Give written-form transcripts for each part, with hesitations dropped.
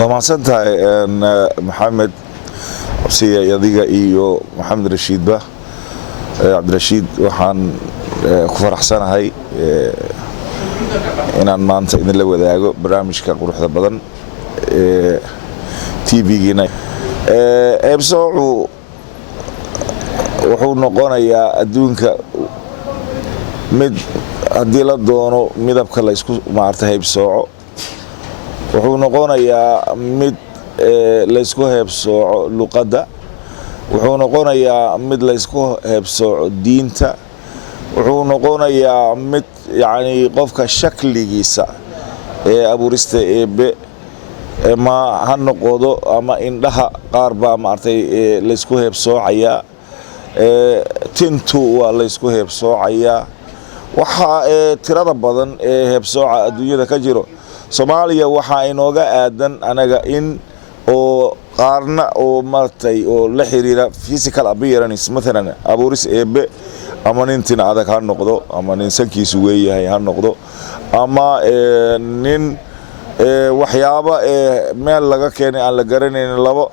وما سنتها ان محمد سي يديga iyo محمد رشيد با عبد الرشيد waxaan ku faraxsanahay inaan maanta idin la wadaago barnaamijka quruxda badan TV-giina eebsoocu wuxuu noqonayaa adduunka mid haddii la doono midabka la isku maartay heebsooco wuxuu noqonayaa mid la isku heebsooco luqadda wuxuu noqonayaa mid la isku heebsooco diinta wuxuu noqonayaa mid yani qofka shakligiisa abuurista eebe ma ha noqdo ama indhaha qaar baa maartay la isku heebsoocaya tintu waa la isku heebsoocayaa waxa tirada badan heebsooca adduunyada ka jiro Soomaaliya waxa inooga aadan anaga in oo qaarna oo martay oo la xiriira physical appearance مثلا abuuris eebe ama nintina adag ha noqdo ama nin sankiisu weeyahay ha noqdo ama nin waxyaabo meel laga keenay aan la garanayn labo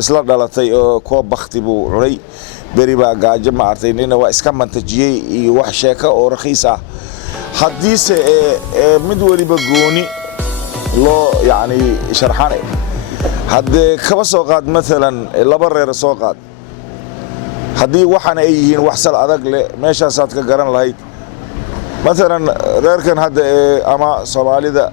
isla dhalatay oo koo bakhti buu cunay beri baa gaajo ma artay nina waa iska mantajiyay iyo wax sheeka oo raqiis ah hadiise mid waliba gooni loo yani sharxanay hadee kaba soo qaad مثلا laba reer soo qaad hadii waxana ay yihiin wax sal adag leh meeshaas aad ka garan lahayd مثلا reerkan hadda ama Soomaalida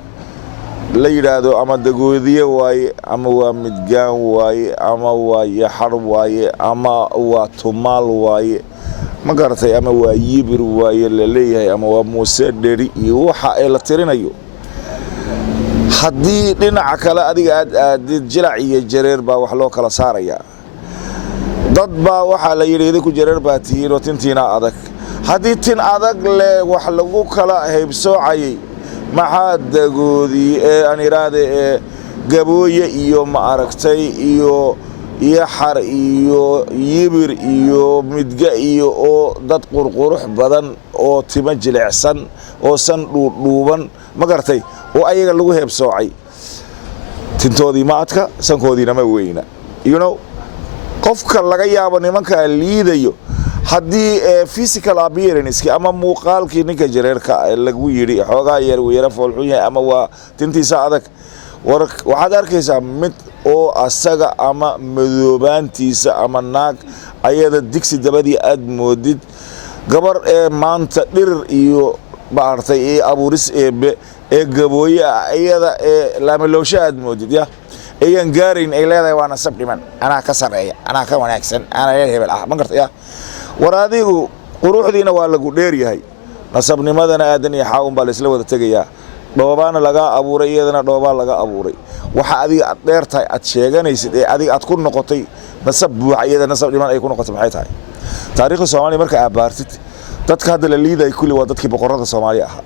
la yiraahdo ama dagoodiye waaye ama waa midgaan waaye ama waa yaxar waaye ama waa tumaal waaye ma garatay ama waa yibir waaye la leeyahay ama waa muuse dheri iyo waxa ay la tirinayo haddii dhinaca kale adiga aad jilac iyo jareer baa wax loo kala saaraya dad baa waxa la yiri ku jareer baa tihiin oo tintiina adag haddii tin adag leh wax lagu kala heebsoocayay maxaa dagoodii aan iraade gabooye iyo ma aragtay iyo yaxar iyo yibir iyo midga iyo oo dad qurqurux badan oo tima jilicsan oo san dhuuban ma gartay oo ayaga lagu heebsoocay tintoodii ma adka sankoodiina ma weyna qofka laga yaabo nimanka liidayo haddii physical appearance ama muuqaalkii ninka jareerka lagu yiri xoogaa yar weera foolxun yahay ama waa tintiisa adag waxaad arkaysaa mid oo asaga ama madoobaantiisa ama naag ayada digsi dabadii aad moodid gabar maanta dhirir iyo baartay abuuris eebe gabooye ayada laameloosha aad moodid ya ayaan gaarin ay leedahay waa nasab dhiman anaa ka sareeya anaa ka wanaagsan anaa hebel ah ma gartay waraadigu quruxdiina waa lagu dheer yahay nasabnimadana aadan iyo xaawun baa la isla wada tagayaa dhoobaana laga abuuray iyadana dhoobaa laga abuuray waxa adiga aad dheertahay aad sheeganaysid adiga aad ku noqotay nasab buuxa iyada nasab dhiman ay ku noqotay maxay tahay taariikhda Soomaaliya marka aad baartid dadka hadda la liiday kulli waa dadkii boqorada Soomaaliya ah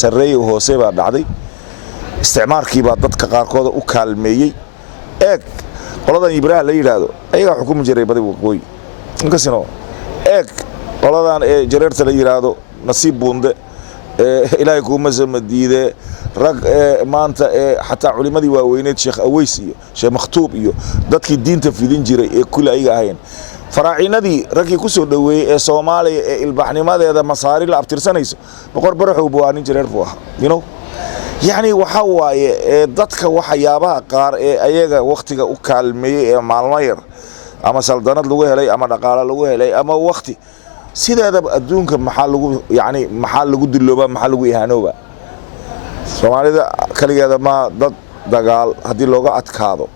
sareey oo hoose baa dhacday isticmaalkii baa dadka qaarkood u kaalmeeyay qoladan Ibraahim la yiraahdo ayaga xukuum jiray badi waqooyi inkasino qoladan jareerta la yiraahdo nasiib buunde ilaahay kuma samadiide rag maanta xataa culimadii waaweyneed Sheekh Aweys iyo Sheekh Makhtuub iyo dadkii diinta fidin jiray kulli ayaga ahayn faraacinadii ragii ku soo dhaweeyay Soomaaliya ilbaxnimadeeda masaari la abtirsanayso boqor baraxow buu aanin jareer buu ah يعني waxa waaye dadka waxyaabaha qaar ayaga waqtiga u kaalmeeyay maalmo yar ama saldanad lagu helay ama dhaqaale lagu helay ama waqti sideedaba adduunka maxaa lagu dilooba maxaa lagu ihaanooba Soomaalida kaligeeda ma dad dagaal hadii looga adkaado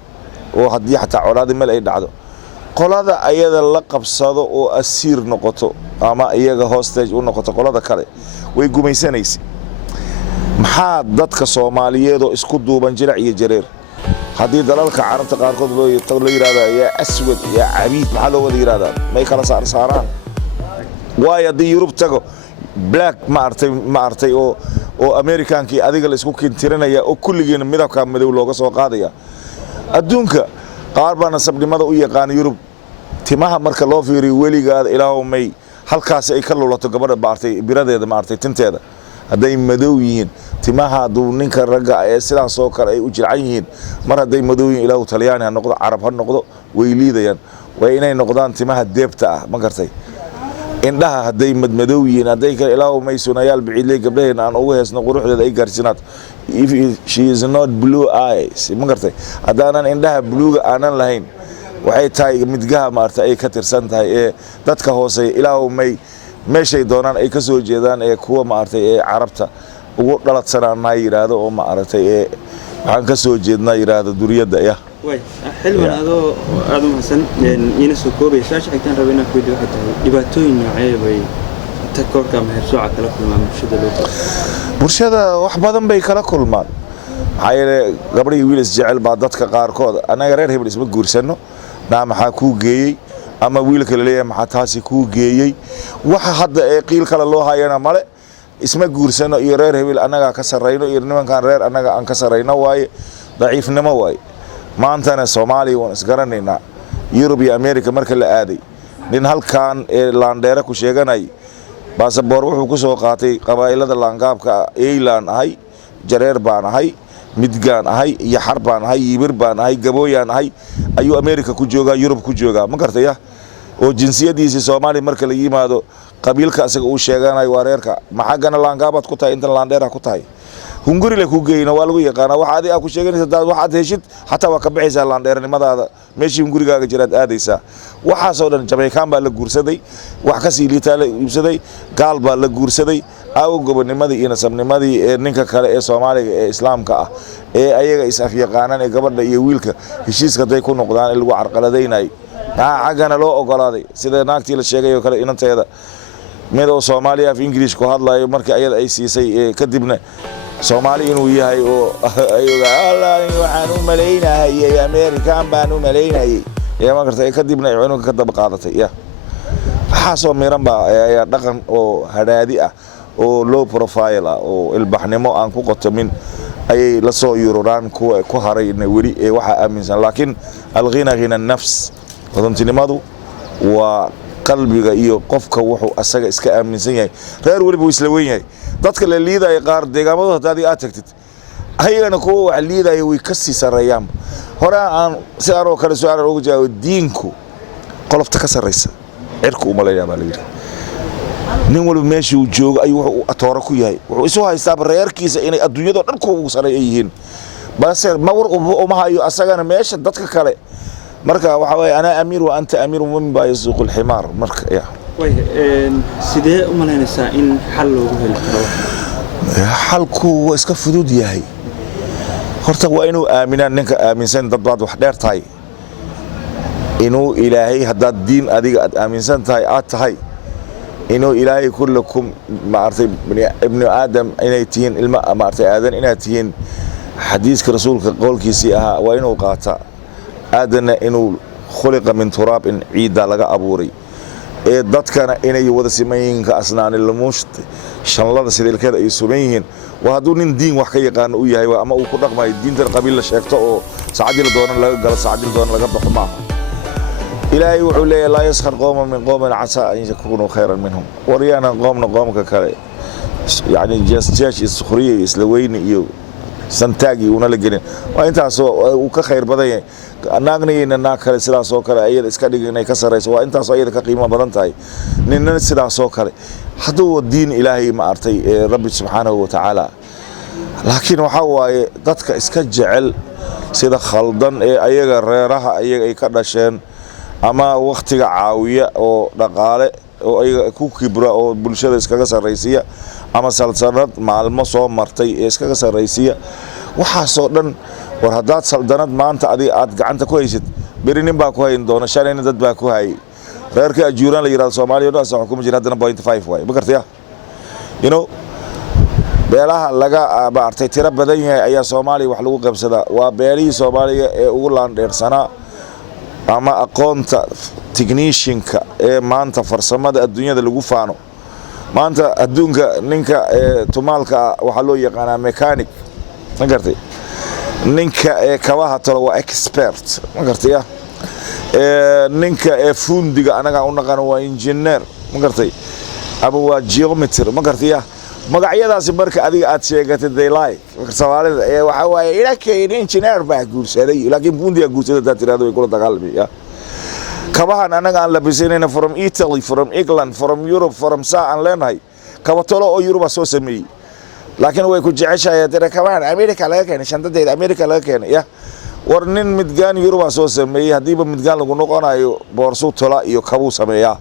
oo hadii xataa colaadi meel ay dhacdo qolada ayada la qabsado oo asiir noqoto ama iyaga hostage u noqoto qolada kale way gumaysanaysaa maxaa dadka Soomaaliyeed oo isku duuban jilac iyo jareer hadii dalalka carabta qaarkood loo yiraahdo ya aswad ya abiid maxaa loo wada yiraahdaa may kala saaraan waay hadii Yurub tago black ma artay oo Amerikaankii adiga la isku kintiranaya oo kulligeena midabka madow looga soo qaadaya adduunka qaar baa nasabnimada u yaqaan Yurub timaha marka loo fiiriyo weligaad ilaahu may halkaas ay ka lulato gabadha baartay biradeeda ma artay tinteeda hadday madow yihiin timaha hadduu ninka ragga ee sidaasoo kale ay u jilcan yihiin mar hadday madow yihiin ilaahu talyaani ha noqdo carab ha noqdo way liidayaan waa inay noqdaan timaha deebta ah ma gartay indhaha hadday madmadow yihiin hadday kale ilaahu may sunayaal biciidley gabdhaheena aan ugu heesno quruxdeeda ay gaarsiinaad if she is not blue eyes ma gartay haddaanan indhaha buluuga aanan lahayn waxay tahay midgaha maartay ay ka tirsan tahay ee dadka hoose ilaahu may meeshay doonaan ay ka soo jeedaan ee kuwa maartay ee carabta ugu dhaladsanaa yiraahdo oo maartay ee waxaan ka soo jeednaa yiraahdo duriyada way xilwan aad u mahadsan ina soo koobaysaa shaqayntan rabina ku waxa tahay dhibaatooyin noocee bay takoorka ama heersoca kala kulmaan bulshada wax badan bay kala kulmaan maxay gabadhii wiil isjecel baa dadka qaarkood anaga reer hebel isma guursano maxaa ku geeyay ama wiilka leeyahay maxaa taasi ku geeyay waxa hadda ee qiil kala loo hayana male isma guursano iyo reer hebel anaga ka sareyno iyo nimankan reer anaga aan ka sareyno waaye daciifnimo waaye maantana Soomaaliya waan isgaranaynaa Yurub iyo America marka la aaday nin halkan ee laandheera ku sheeganay baasaboor wuxuu ku soo qaatay qabaa'ilada laangaabka Eeylaan ahay jareer baan ahay midgaan ahay iyo xar baan ahay yibir baan ahay gabooyaan ahay ayuu America ku joogaa Yurub ku joogaa ma gartaya oo jinsiyadiisa Soomaali marka la yimaado qabiilka asaga uu sheeganay waa reerka maxagana laangaabad ku tahay inta laandheera ku tahay hunguri la ku geeyna waa lagu yaqaan waxa aad ku sheeganaysa dad waxa aad heshid hatta waa ka bixaysaa laandheernimadaada meeshii hungurigaaga jiraad aadaysaa waxa soo dhan Jamaican baa la guursaday wax ka sii liita la iibsaday gaal baa la guursaday aaw gobonimadii iyo nasabnimadii ee ninka kale ee Soomaaliga ee Islaamka ah ee ayaga is afyaqaanan ee gabadha iyo wiilka heshiiska day ku noqdaan in lagu carqaladeynay xagana loo ogolaaday sida naagtii la sheegay oo kale inanteeda mid oo Soomaaliya af English ku hadlayo markii ayada ay siisay kadibna Soomaali inuu yahay oo ayaga Allah waxaan u maleeynahay American baan u maleeynahay ma gartay kadibna inuu ka daba qaadatay waxa soo miran baa ayaa dhaqan oo hadaadi ah oo low profile ah oo ilbaxnimo aan ku qotomin ayay la soo yururaan ku haray wali waxa aaminsan laakiin alghina ghina nafs wadantinimadu waa qalbiga iyo qofka wuxuu asaga iska aaminsan yahay reer waliba isla weyn yahay dadka la liiday qaar deegaamada hadii aad tagtid ayagana kuwa wax liiday way ka sii sareeyaan hore aan si aaro kala soo aaro ugu jawaab diinku qolofta ka sareysa cirku uma leeyahay baa la yiri nin walba meeshii uu joogo ayuu wuxuu atoora ku yahay wuxuu isu haystaa reerkiisa inay adduunyada dhan ku sareeyeen balse ma war uma hayo asagana meesha dadka kale marka waxa way ana amiir wa anta amiir min baa yasuuqul ximaar marka way sidee u malaynaysaa in xal loogu heli karo xalku waa iska fudud yahay horta waa inuu aaminaan ninka aaminsan dad baad wax dheer tahay inuu ilaahay haddaad diin adiga aad aaminsan tahay aad tahay inuu ilaahay kullakum maartay ibnu aadam inay tihiin ilma maartay aadan inaad tihiin xadiiska rasuulka qowlkiisii ahaa waa inuu qaataa aadana inuu khuliqa min turaab in ciida laga abuuray ee dadkana inay wada simayeen ka asnaan ilmuust shanlada sidilkeeda ay sumeeyeen waa haduu nin diin wax ka yaqaan u yahay ama uu ku dhaqmay diinta qabiil la sheegto oo saacadii doona laga galo saacadii doona laga baxo ma ilaahay wuxuu leeyahay la yaskhar qawma min qawmin asa an yakunu khayran minhum wariyana qawmka kale yani just iskhriye isla weyni iyo santaagi una la gelin waa intaas oo ka khayr badan yahay naagna kale sidaas oo kale ayada iska dhignay ka sareyso waa intaas ayada ka qiimo badan tahay ninna sidaas oo kale haduu diin ilaahay ma artay rabbi subhanahu wa ta'ala laakiin waxa waaye dadka iska jecel sida khaldan ee ayaga reeraha ayaga ay ka dhasheen ama waqtiga caawiya oo dhaqaale oo ayaga ku kibra oo bulshada iskaga sareysiya ama salsanad maalmo soo martay ee iskaga sareysiya waxa soo dhan war hadaad saldanad maanta aad gacanta ku haysid berinin baa ku hayn doona shalay dad baa ku hay reerka ajuuraan la yiraahdo Soomaaliya oo sax kuma jira hadana 0.5 way makartaya beelaha laga baartay tira badan yahay ayaa Soomaaliya wax lagu qabsada waa beelihii Soomaaliya ee ugu laandheersana ama aqoonta technicianka ee maanta farsamada adduunyada lagu faano maanta adduunka ninka tumaalka waxa loo yaqaan mechanic ma gartay ninka kabaha talo waa expert ma gartay ninka fundiga anaga u naqaan waa engineer ma gartay aba waa geometry ma gartay magacyadaasi marka adiga aad sheegatay daylaay Soomaalida ee waxa waaye ilaahay engineer baa guursaday laakiin bundiga guursaday dad tirado way kula dagaalamaya kabahan anaga aan labisanayna from Italy from England from Europe from saa aan leenahay kaba tolo oo Europe soo sameeyay laakiin way ku jeceshahay tira kabahan America laga keenay shandadeeda America laga keenay ya war nin midgaan Europe soo sameeyay hadiiba midgaan lagu noqonayo boorso tola iyo kabu sameeyaa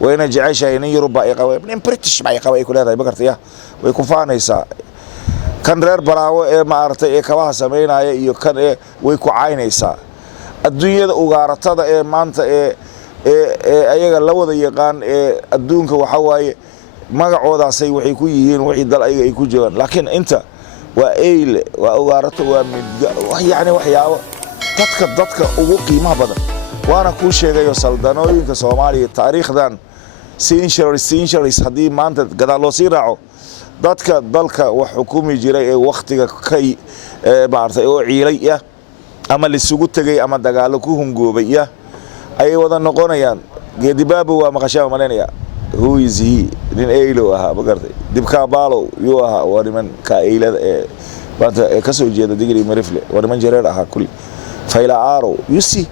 wayna jeceshahay in Europe ay qabay in British bay qabay ku leedahay bakartiya way ku faanaysaa kan reer baraawo ee maartay ee kabaha sameeynaya iyo kan way ku caynaysaa adduunyada ugaaratada ee maanta ee ayaga la wada yaqaan ee adduunka waxa waaye magacoodaasay waxay ku yihiin wixii dal ayaga ay ku joogan laakiin inta waa eyle waa ugaarato waa midga yani waxyaabo dadka ugu qiimaha badan waana ku sheegayo saldanooyinka Soomaaliya taariikhdan centuries hadii maanta gadaal loo sii raaco dadka dalka wax xukumi jiray ee waqtiga kay maartay oo ciilay ama la isugu tagay ama dagaalo ku hungoobay ay wada noqonayaan geedibaabo waa maqashaa malenaya who is he nin eeylo aha bagartay dibka baalo yoo aha wariman ka eylada baanta ka soo jeeda digri marifle wariman jareer aha kulli fayla aaro you see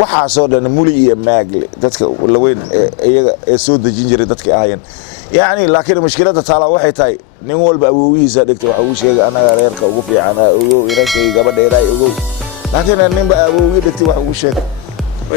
waxa soo dhan muli iyo maagle dadka la weyn iyaga soo dajin jiray dadka ahaayeen yani laakiin mushkilada taala waxay tahay nin walba awoowihiisa dhigtay waxa uu sheegay anaga reerka ugu fiican oo irankay gabadheeray ugu laakiin ninba awoowi dhigtay waxa uu sheegay